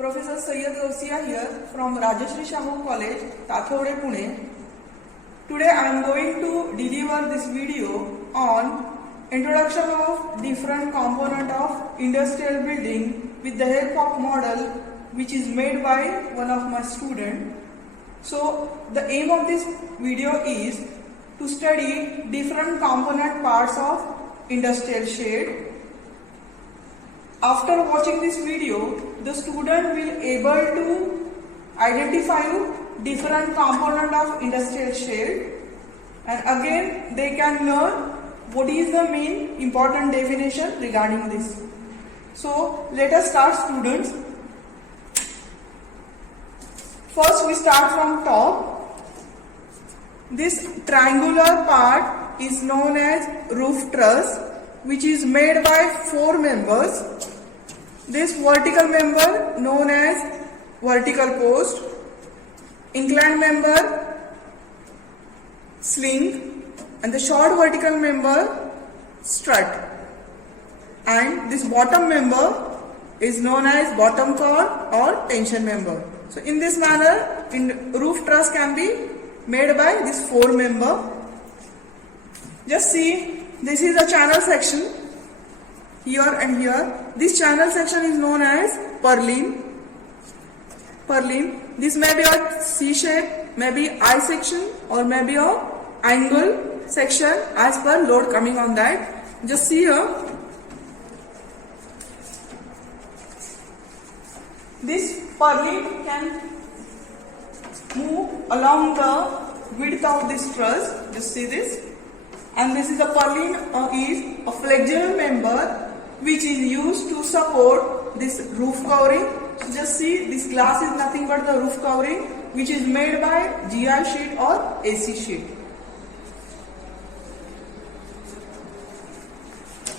Professor Sayyid Gausia here from Rajeshri Shahu College, Tathode, Pune. Today I am going to deliver this video on introduction of different component of industrial building with the help of model which is made by one of my student. So the aim of this video is to study different component parts of industrial shed. After watching this video, the student will able to identify different component of industrial shed, and again they can learn what is the main important definition regarding this. So let us start, students. First we start from top. This triangular part is known as roof truss, which is made by 4 members. This vertical member known as vertical post, inclined member sling, and the short vertical member strut, and this bottom member is known as bottom cord or tension member. So in this manner, roof truss can be made by this 4 member. Just see, this is the channel section. Here and here, this channel section is known as purlin. This may be a C shape, maybe I section, or maybe a angle section as per load coming on that. Just see here, this purlin can move along the width of this truss. Just see this, and this is the purlin is a flexural member which is used to support this roof covering. So just see, this glass is nothing but the roof covering which is made by GI sheet or AC sheet.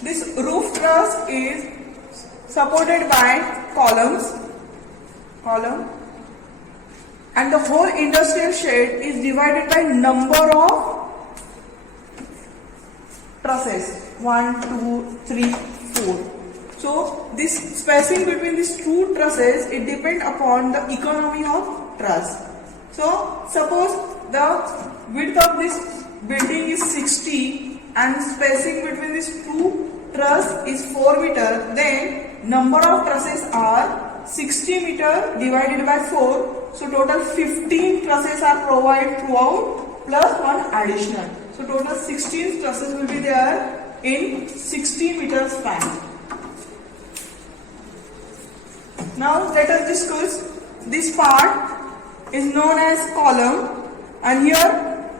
This roof truss is supported by columns, and the whole industrial shed is divided by number of trusses, 1, 2, 3, 4. So this spacing between these 2 trusses, it depends upon the economy of truss. So suppose the width of this building is 60 and spacing between these 2 truss is 4 meter, then number of trusses are 60 meter divided by 4. So total 15 trusses are provided throughout plus 1 additional. So total 16 trusses will be there in 60 meter span. Now let us discuss this part is known as column, and here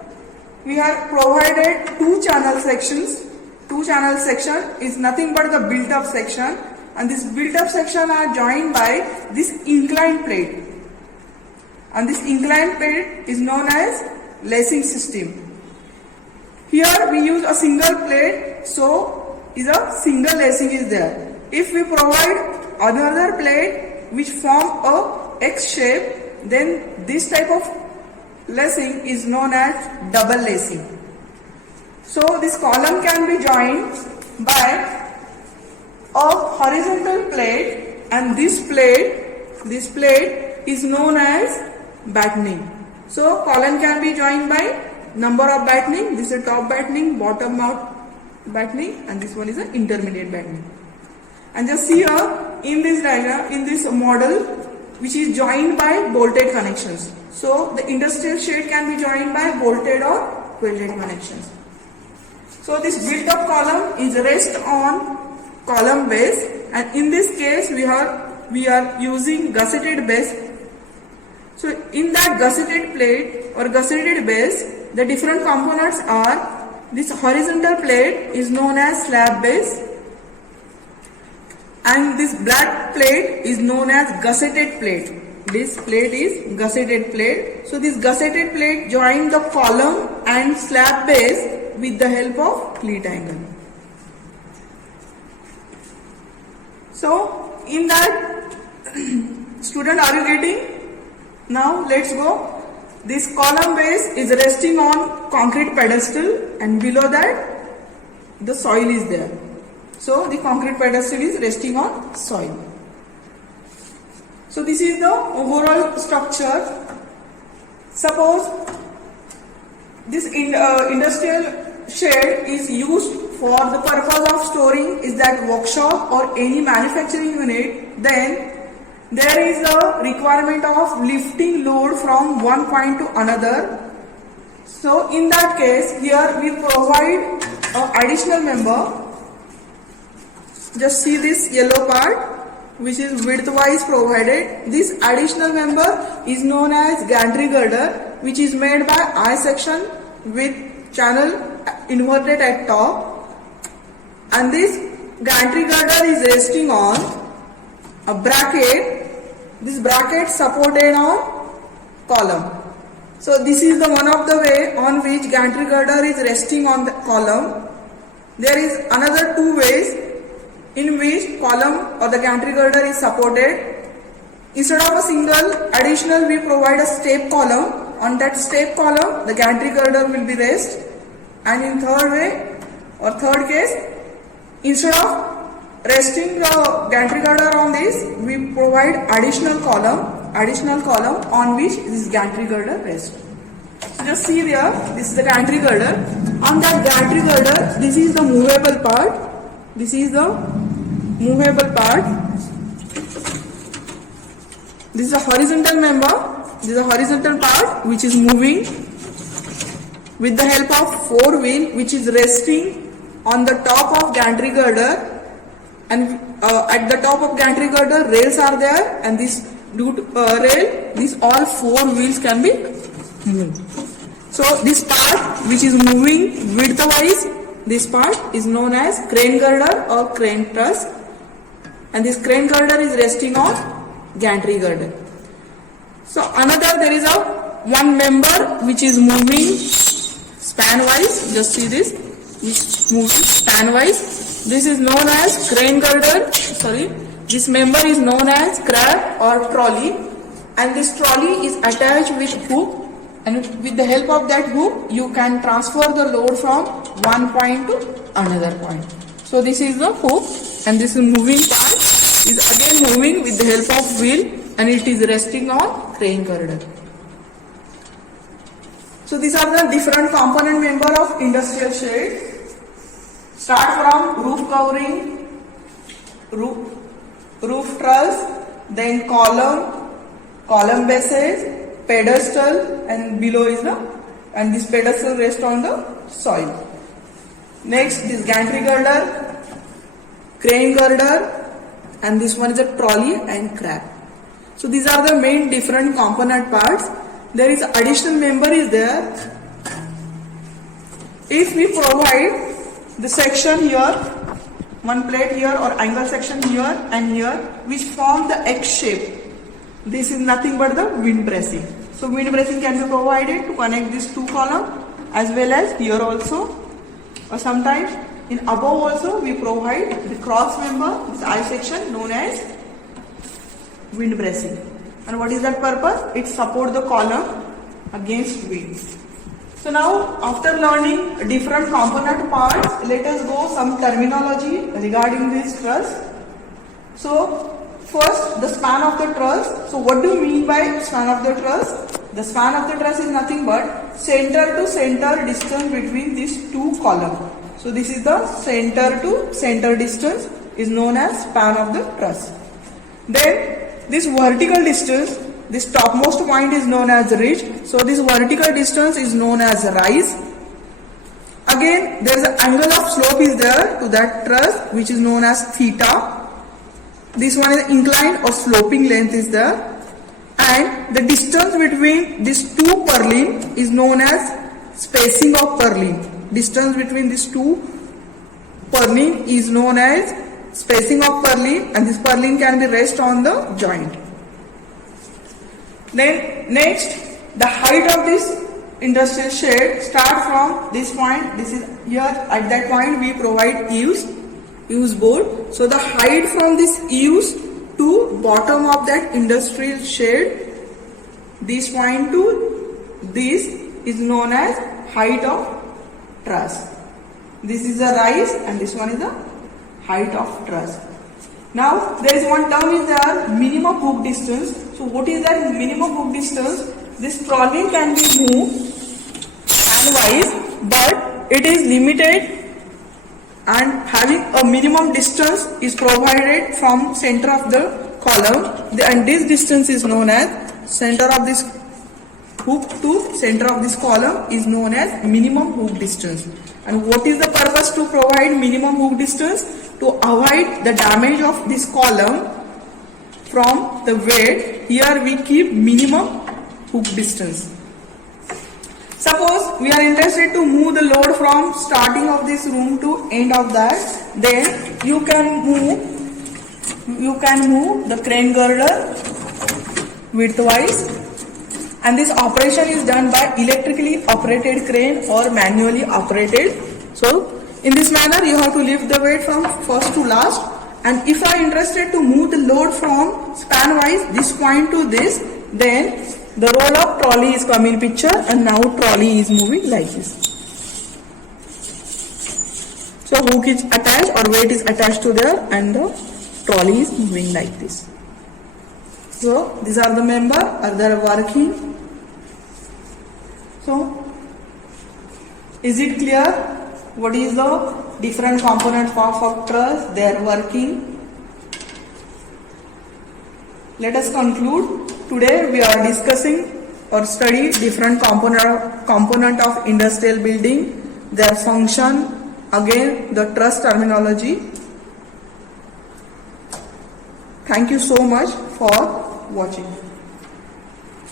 we have provided 2 channel sections. 2 channel section is nothing but the built up section, and this built up section are joined by this inclined plate, and this inclined plate is known as lacing system. Here we use a single plate, so is a single lacing is there. If we provide another plate which form a X shape, then this type of lacing is known as double lacing. So this column can be joined by a horizontal plate, and this plate is known as battening. So column can be joined by number of battening. This is a top battening, bottom out battening, and this one is an intermediate battening. And just see here in this diagram, in this model, which is joined by bolted connections. So the industrial shed can be joined by bolted or welded connections. So this built up column is rest on column base, and in this case we are using gusseted base. So in that gusseted plate or gusseted base, the different components are, this horizontal plate is known as slab base, and this black plate is known as gusseted plate. This plate is gusseted plate. So this gusseted plate join the column and slab base with the help of cleat angle. So in that, student, are you getting? Now let's go. This column base is resting on concrete pedestal, and below that the soil is there. So the concrete pedestal is resting on soil. So this is the overall structure. Suppose this industrial shed is used for the purpose of storing is that workshop or any manufacturing unit, then there is a requirement of lifting load from one point to another. So in that case, here we provide an additional member. Just see this yellow part which is width-wise provided. This additional member is known as gantry girder, which is made by I section with channel inverted at top. And this gantry girder is resting on a bracket. This bracket supported on column. So this is the one of the way on which gantry girder is resting on the column. There is another two ways in which column or the gantry girder is supported. Instead of a single additional, we provide a step column. On that step column, the gantry girder will be raised. And in third way or third case, instead of resting the gantry girder on this, we provide additional column on which this gantry girder rests. So just see there, this is the gantry girder. On that gantry girder, this is the movable part. This is the movable part. This is a horizontal member. This is a horizontal part which is moving with the help of four wheel, which is resting on the top of gantry girder. And at the top of gantry girder, rails are there, and this rail, these all four wheels can be moved. So this part which is moving width-wise, this part is known as crane girder or crane truss, and this crane girder is resting on gantry girder. So another, there is a one member which is moving span-wise. Just see this, it's moving span-wise. This is known as crane girder. This member is known as crab or trolley, and this trolley is attached with hook, and with the help of that hook you can transfer the load from one point to another point. So this is the hook, and this moving part is again moving with the help of wheel, and it is resting on crane girder. So these are the different component member of industrial shed. Start from roof covering, roof truss, then column bases, pedestal, and below is and this pedestal rests on the soil. Next, this gantry girder, crane girder, and this one is a trolley and crab. So these are the main different component parts. There is additional member is there. If we provide the section here, one plate here or angle section here and here, which form the X shape, this is nothing but the wind bracing. So wind bracing can be provided to connect these two columns as well as here also, or sometimes in above also we provide the cross member, this I section known as wind bracing. And what is that purpose? It supports the column against wind. So now, after learning different component parts, let us go some terminology regarding this truss. So first, the span of the truss. So what do you mean by span of the truss? The span of the truss is nothing but center to center distance between these two columns. So this is the center to center distance is known as span of the truss. Then this vertical distance, this topmost point is known as ridge. So this vertical distance is known as rise. Again, there is an angle of slope is there to that truss, which is known as theta. This one is inclined or sloping length is there. And the distance between these two purlin is known as spacing of purlin. Distance between these two purlin is known as spacing of purlin, and this purlin can be rest on the joint. Then next, the height of this industrial shed start from this point. This is here, at that point we provide eaves board. So the height from this eaves to bottom of that industrial shed, this point to this is known as height of truss. This is the rise and this one is the height of truss. Now there is one term is there, minimum hook distance. So what is that minimum hook distance? This trolley can be moved handwise, but it is limited and having a minimum distance is provided from center of the column, and this distance is known as center of this hook to center of this column is known as minimum hook distance. And what is the purpose to provide minimum hook distance? To avoid the damage of this column from the weight. Here we keep minimum hook distance. Suppose we are interested to move the load from starting of this room to end of that, then you can move the crane girder widthwise, and this operation is done by electrically operated crane or manually operated. So in this manner you have to lift the weight from first to last, and if I am interested to move the load from span wise this point to this, then the roll of trolley is come in picture, and now trolley is moving like this. So hook is attached or weight is attached to there, and the trolley is moving like this. So these are the member, are they working? So is it clear what is the different components of a truss? They are working. Let us conclude. Today we are discussing or study different component of industrial building, their function, again the truss terminology. Thank you so much for watching.